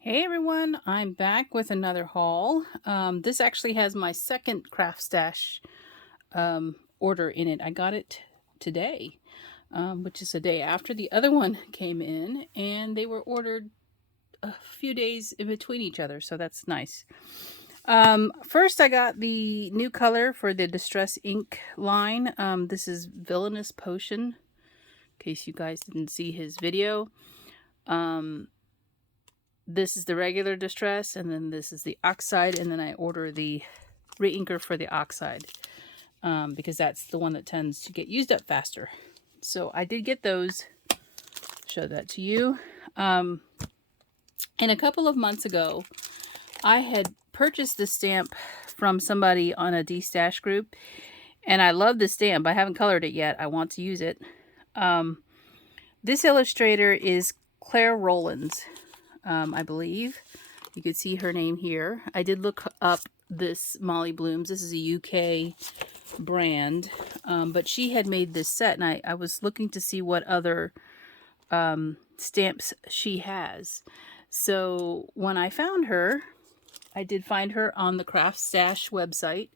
Hey everyone, I'm back with another haul. This actually has my second Craft Stash order in it. I got it today, which is a day after the other one came in, and they were ordered a few days in between each other, so that's nice. First, I got the new color for the Distress Ink line. This is Villainous Potion, in case you guys didn't see his video. This is the regular Distress, and then this is the Oxide, and then I order the re-inker for the Oxide because that's the one that tends to get used up faster. So I did get those. Show that to you. And a couple of months ago, I had purchased this stamp from somebody on a D-Stash group, and I love this stamp. I haven't colored it yet. I want to use it. This illustrator is Claire Rowlands. I believe. You can see her name here. I did look up this Molly Blooms. This is a UK brand, but she had made this set, and I was looking to see what other stamps she has. So when I found her, I did find her on the Craft Stash website.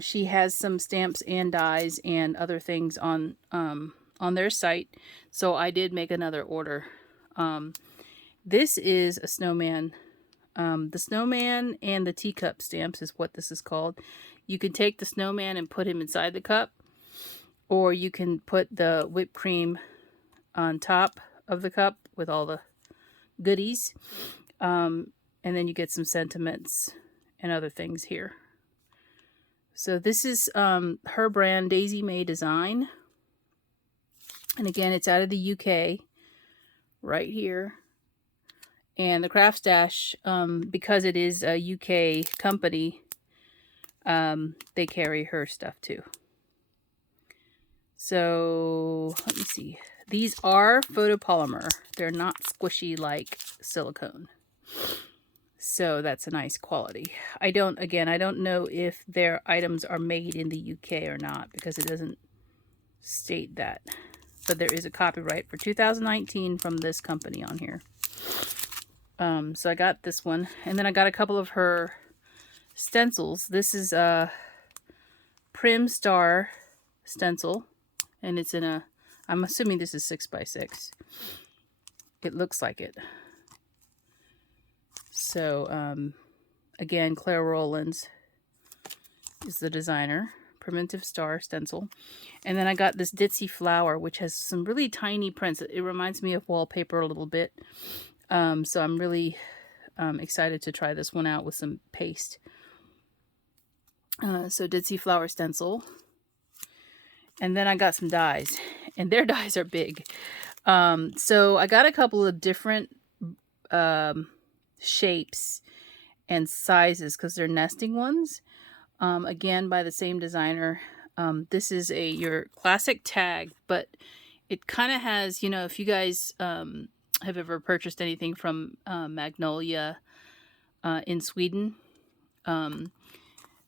She has some stamps and dies and other things on their site, so I did make another order. This is a snowman. The snowman and the teacup stamps is what this is called. You can take the snowman and put him inside the cup, or you can put the whipped cream on top of the cup with all the goodies. And then you get some sentiments and other things here. So this is her brand, Daisy May Design. And again, it's out of the UK, right here. And the Craft Stash, because it is a UK company, they carry her stuff too. So, let me see. These are photopolymer. They're not squishy like silicone. So, that's a nice quality. I don't know if their items are made in the UK or not, because it doesn't state that. But there is a copyright for 2019 from this company on here. So I got this one, and then I got a couple of her stencils. This is a Prim Star stencil, and it's in a, I'm assuming this is 6x6. It looks like it. So, again, Claire Rowlands is the designer. Primitive Star stencil. And then I got this Ditzy Flower, which has some really tiny prints. It reminds me of wallpaper a little bit. So I'm really excited to try this one out with some paste. So Ditzy Flower stencil. And then I got some dies. And their dies are big. So I got a couple of different shapes and sizes because they're nesting ones. Again, by the same designer. This is your classic tag, but it kind of has, if you guys have ever purchased anything from Magnolia in Sweden,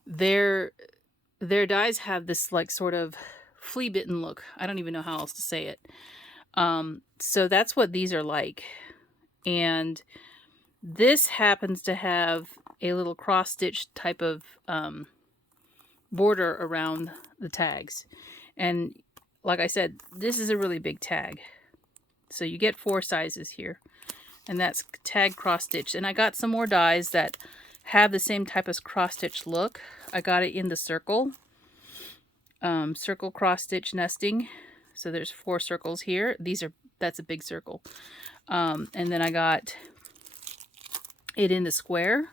their dies have this like sort of flea bitten look. I don't even know how else to say it. So that's what these are like. And this happens to have a little cross stitch type of border around the tags. And like I said, this is a really big tag. So you get 4 sizes here. And that's tag cross stitch. And I got some more dies that have the same type of cross stitch look. I got it in the circle. Circle cross stitch nesting. So there's 4 circles here. That's a big circle. And then I got it in the square.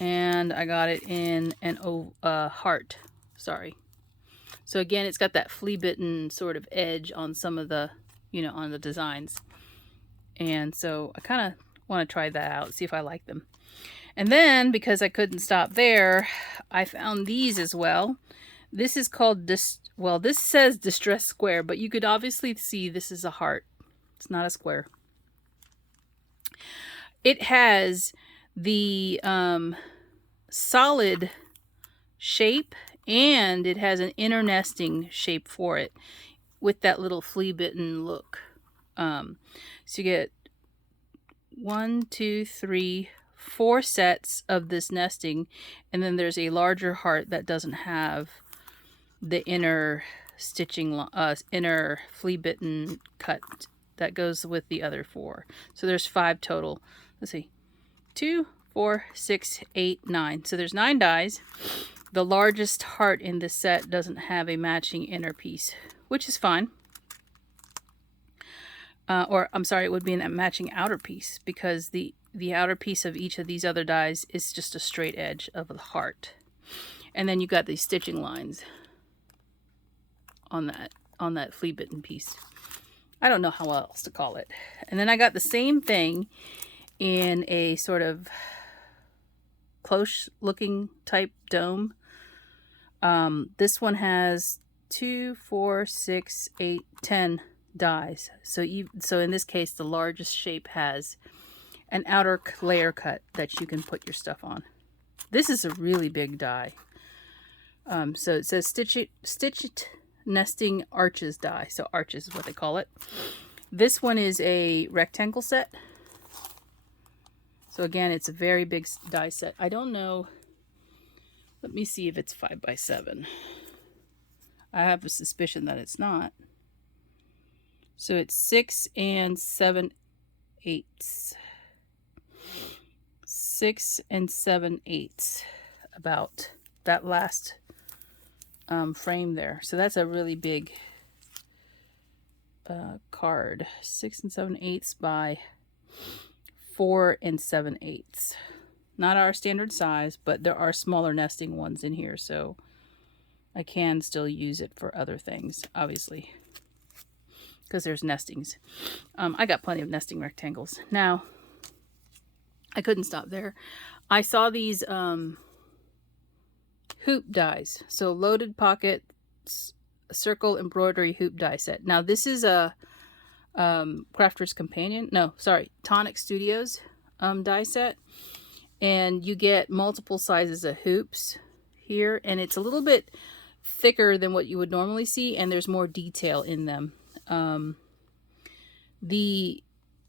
And I got it in an heart. Sorry. So again, it's got that flea bitten sort of edge on some of the, on the designs. And so I kind of want to try that out, see if I like them. And then, because I couldn't stop there, I found these as well. This is called, this says Distress Square, but you could obviously see this is a heart. It's not a square. It has the solid shape, and it has an inner nesting shape for it with that little flea bitten look. So you get 1, 2, 3, 4 sets of this nesting, and then there's a larger heart that doesn't have the inner stitching, inner flea bitten cut that goes with the other 4. So there's 5 total. Let's see, 2, 4, 6, 8, 9. So there's 9 dies. The largest heart in this set doesn't have a matching inner piece, which is fine. Or I'm sorry, it would be a matching outer piece, because the outer piece of each of these other dies is just a straight edge of the heart. And then you got these stitching lines on that flea bitten piece. I don't know how else to call it. And then I got the same thing in a sort of close looking type dome. This one has 2, 4, 6, 8, 10 dies. So in this case, the largest shape has an outer layer cut that you can put your stuff on. This is a really big die. So it says stitched nesting arches die. So arches is what they call it. This one is a rectangle set. So again, it's a very big die set. I don't know. Let me see if it's 5 by 7. I have a suspicion that it's not. So it's 6 and 7/8. 6 and 7/8. About that last frame there. So that's a really big card. 6 and 7/8 by 4 and 7/8. Not our standard size, but there are smaller nesting ones in here, so I can still use it for other things, obviously, because there's nestings. I got plenty of nesting rectangles. Now, I couldn't stop there. I saw these hoop dies. So loaded pockets, circle embroidery hoop die set. Now this is a Crafter's Companion. No, sorry, Tonic Studios die set. And you get multiple sizes of hoops here. And it's a little bit thicker than what you would normally see. And there's more detail in them.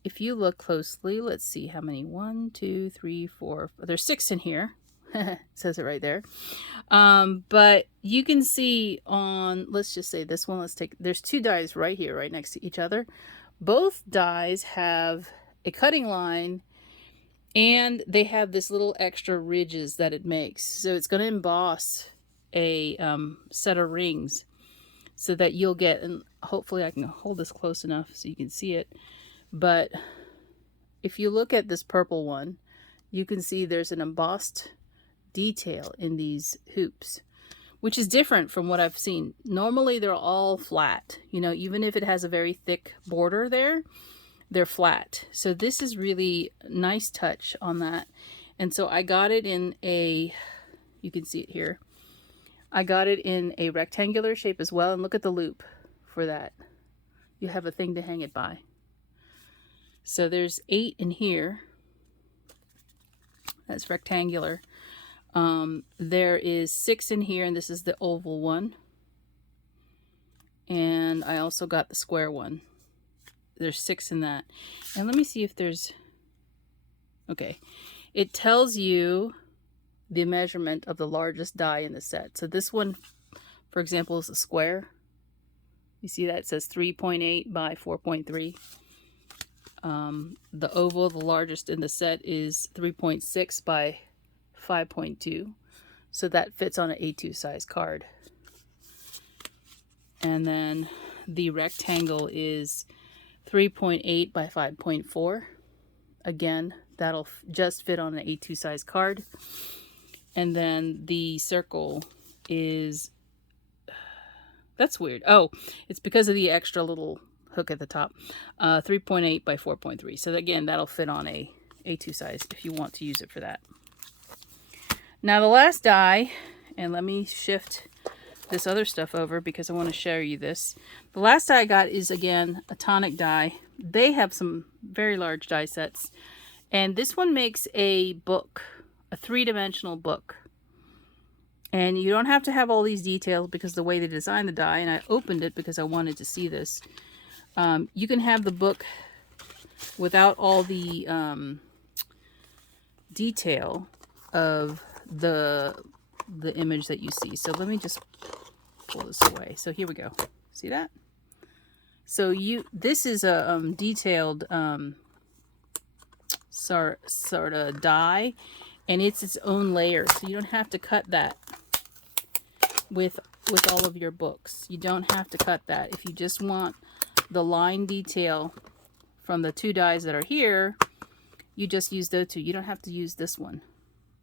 If you look closely, let's see how many. 1, 2, 3, 4. There's 6 in here. It says it right there. But you can see on, let's just say this one, there's 2 dies right here, right next to each other. Both dies have a cutting line, and they have this little extra ridges that it makes. So it's going to emboss a set of rings so that you'll get, and hopefully I can hold this close enough so you can see it. But if you look at this purple one, you can see there's an embossed detail in these hoops, which is different from what I've seen. Normally they're all flat, you know, even if it has a very thick border there, they're flat. So this is really nice touch on that. And so I got it in a, you can see it here, I got it in a rectangular shape as well. And look at the loop for that. You have a thing to hang it by. So there's 8 in here. That's rectangular. There is 6 in here, and this is the oval one. And I also got the square one. There's 6 in that. And let me see if there's, okay. It tells you the measurement of the largest die in the set. So this one, for example, is a square. You see that? It says 3.8 by 4.3. The oval, the largest in the set, is 3.6 by 5.2. So that fits on an A2 size card. And then the rectangle is 3.8 by 5.4. Again, that'll just fit on an A2 size card. And then the circle is, that's weird. Oh, it's because of the extra little hook at the top. 3.8 by 4.3. So again, that'll fit on a A2 size if you want to use it for that. Now the last die, and let me shift this other stuff over because I want to show you this. The last die I got is, again, a Tonic die. They have some very large die sets. And this one makes a book, a 3-dimensional book. And you don't have to have all these details because the way they designed the die, and I opened it because I wanted to see this. You can have the book without all the detail of the image that you see. So let me just pull this away. So here we go. See that? So this is a detailed sort of die, and it's its own layer. So you don't have to cut that with all of your books. You don't have to cut that. If you just want the line detail from the 2 dies that are here, you just use those 2. You don't have to use this one.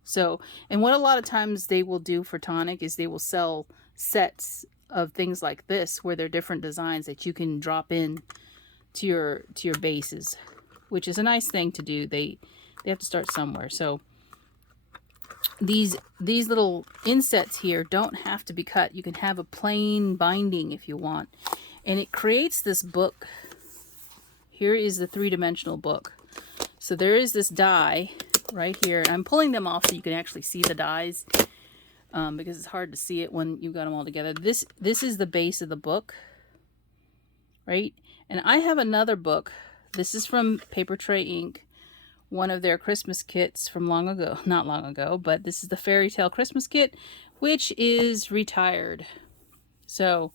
So, and what a lot of times they will do for Tonic is they will sell sets of things like this where they're different designs that you can drop in to your bases, which is a nice thing to do. They have to start somewhere. So these little insets here don't have to be cut. You can have a plain binding if you want, and it creates this book. Here is the 3-dimensional book. So there is this die right here. I'm pulling them off so you can actually see the dies, because it's hard to see it when you've got them all together. This is the base of the book, right? And I have another book. This is from Paper Tray Inc., one of their Christmas kits from long ago. Not long ago, but this is the Fairy Tale Christmas kit, which is retired. So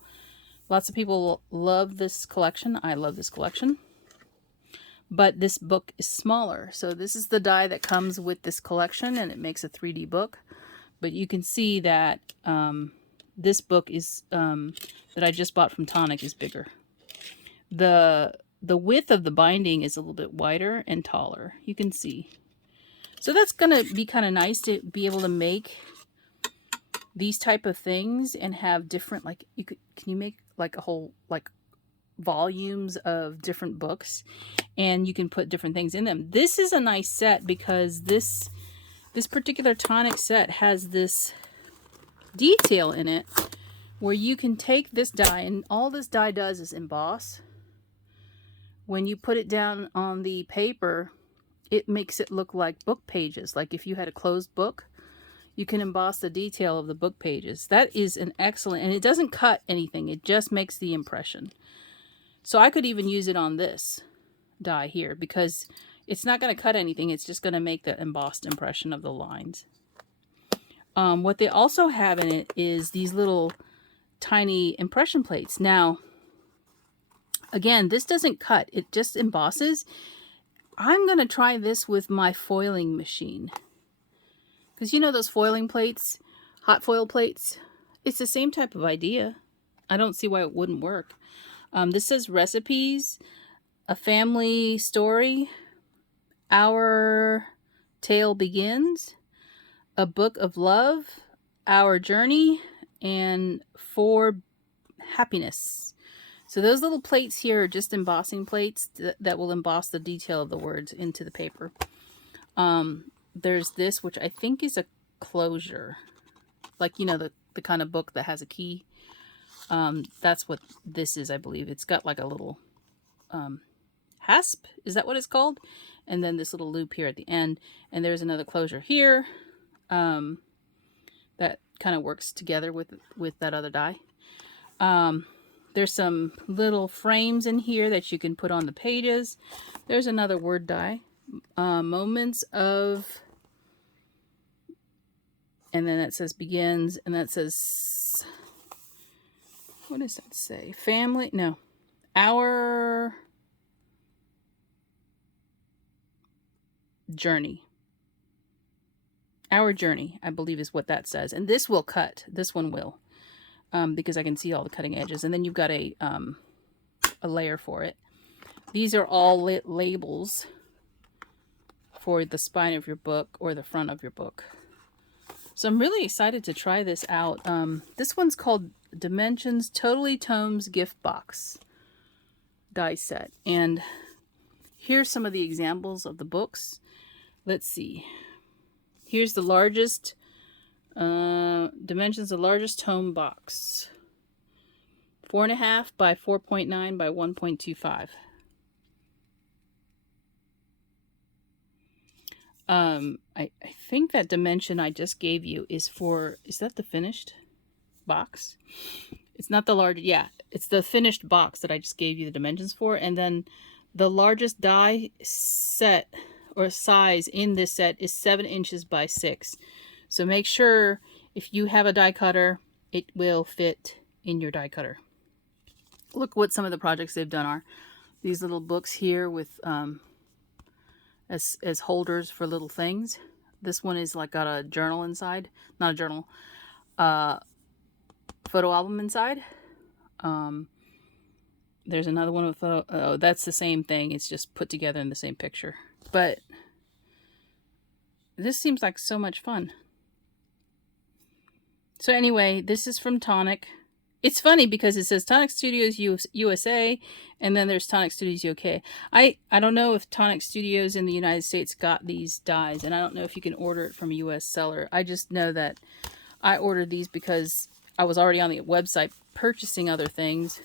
lots of people love this collection. I love this collection. But this book is smaller. So this is the die that comes with this collection, and it makes a 3D book. But you can see that this book is that I just bought from Tonic is bigger. The width of the binding is a little bit wider and taller. You can see. So that's going to be kind of nice to be able to make these type of things and have different, like, can you make like a whole, like, volumes of different books, and you can put different things in them. This is a nice set because this particular Tonic set has this detail in it where you can take this die, and all this die does is emboss. When you put it down on the paper, it makes it look like book pages. Like if you had a closed book, you can emboss the detail of the book pages. That is an excellent, and it doesn't cut anything. It just makes the impression. So I could even use it on this die here because it's not going to cut anything. It's just going to make the embossed impression of the lines. What they also have in it is these little tiny impression plates. Now, again, this doesn't cut. It just embosses. I'm going to try this with my foiling machine. Because you know those foiling plates, hot foil plates? It's the same type of idea. I don't see why it wouldn't work. This says recipes, a family story, our tale begins, a book of love, our journey, and for happiness. So those little plates here are just embossing plates that will emboss the detail of the words into the paper. There's this, which I think is a closure. Like, you know, the kind of book that has a key. That's what this is, I believe. It's got like a little hasp. Is that what it's called? And then this little loop here at the end. And there's another closure here that kind of works together with that other die. There's some little frames in here that you can put on the pages. There's another word die. Moments of... And then that says begins. And that says... What does that say? Family? No. Our journey. Our journey, I believe, is what that says. And this will cut. This one will. Because I can see all the cutting edges. And then you've got a layer for it. These are all labels for the spine of your book or the front of your book. So I'm really excited to try this out. This one's called Dimensions Totally Tomes Gift Box die set. And here's some of the examples of the books. Let's see. Here's the largest dimensions, the largest tome box. 4.5 by 4.9 by 1.25. I think that dimension I just gave you is for, is that the finished box? It's not the large, yeah, it's the finished box that I just gave you the dimensions for. And then the largest die set or size in this set is 7 inches by 6. So make sure if you have a die cutter, it will fit in your die cutter. Look what some of the projects they've done are. These little books here with as holders for little things. This one is like got a journal inside. Not a journal. Photo album inside. There's another one with photo. Oh, that's the same thing. It's just put together in the same picture. But this seems like so much fun. So anyway, this is from Tonic. It's funny because it says Tonic Studios USA, and then there's Tonic Studios UK. I don't know if Tonic Studios in the United States got these dies, and I don't know if you can order it from a US seller. I just know that I ordered these because I was already on the website purchasing other things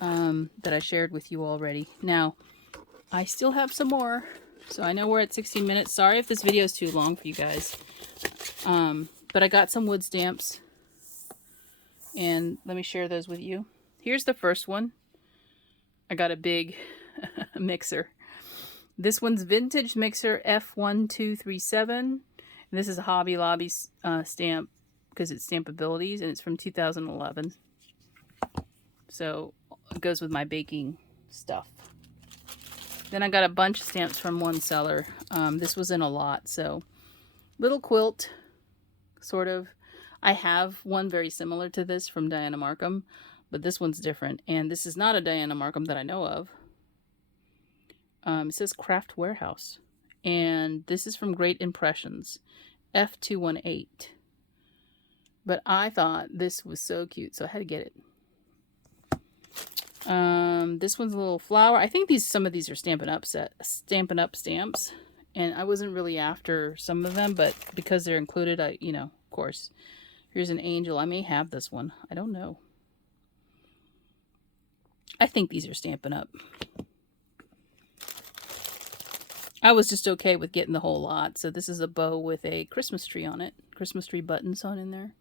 that I shared with you already. Now, I still have some more, so I know we're at 16 minutes. Sorry if this video is too long for you guys. But I got some wood stamps, and let me share those with you. Here's the first one. I got a big mixer. This one's Vintage Mixer F1237. This is a Hobby Lobby stamp because it's Stampabilities, and it's from 2011. So it goes with my baking stuff. Then I got a bunch of stamps from one seller. This was in a lot, so little quilt, sort of. I have one very similar to this from Diana Markham, but this one's different. And this is not a Diana Markham that I know of. It says Craft Warehouse. And this is from Great Impressions, F218. But I thought this was so cute, so I had to get it. This one's a little flower. I think some of these are Stampin' Up stamps. And I wasn't really after some of them, but because they're included, of course. Here's an angel. I may have this one. I don't know. I think these are Stampin' Up. I was just okay with getting the whole lot. So this is a bow with a Christmas tree on it. Christmas tree button sewn in there.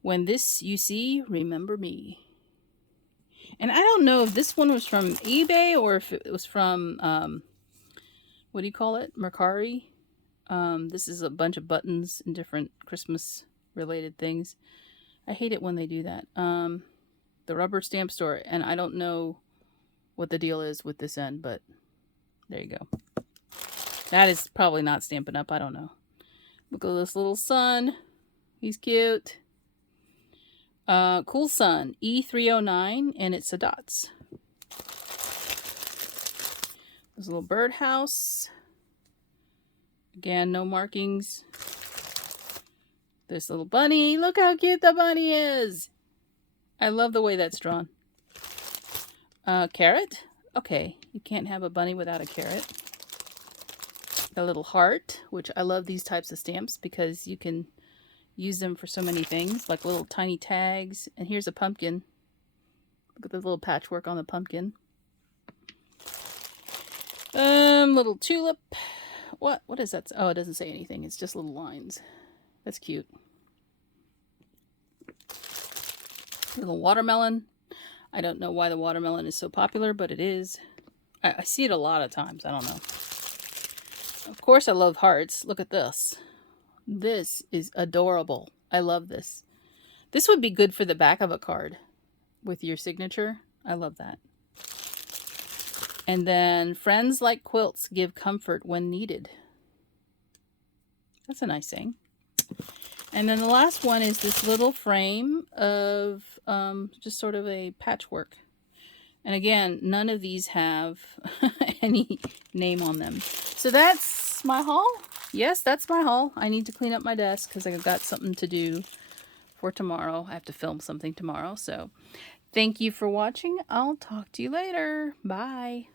When this you see, remember me. And I don't know if this one was from eBay or if it was from, what do you call it? Mercari. This is a bunch of buttons and different Christmas related things. I hate it when they do that. The rubber stamp store, and I don't know what the deal is with this end, but there you go. That is probably not Stampin' Up. I don't know. Look at this little sun. He's cute. Cool Sun, E309, and it's a dots. There's a little birdhouse. Again, no markings. This little bunny. Look how cute the bunny is. I love the way that's drawn. Carrot. Okay, you can't have a bunny without a carrot. A little heart, which I love these types of stamps because you can use them for so many things, like little tiny tags. And here's a pumpkin. Look at the little patchwork on the pumpkin. Little tulip. What is that? Oh, it doesn't say anything. It's just little lines. That's cute. Little watermelon. I don't know why the watermelon is so popular, but it is. I see it a lot of times. I don't know. Of course, I love hearts. Look at this. This is adorable. I love this. This would be good for the back of a card with your signature. I love that. And then, friends like quilts give comfort when needed. That's a nice saying. And then the last one is this little frame of just sort of a patchwork. And again, none of these have any name on them. So that's my haul. Yes, that's my haul. I need to clean up my desk because I've got something to do for tomorrow. I have to film something tomorrow. So thank you for watching. I'll talk to you later. Bye.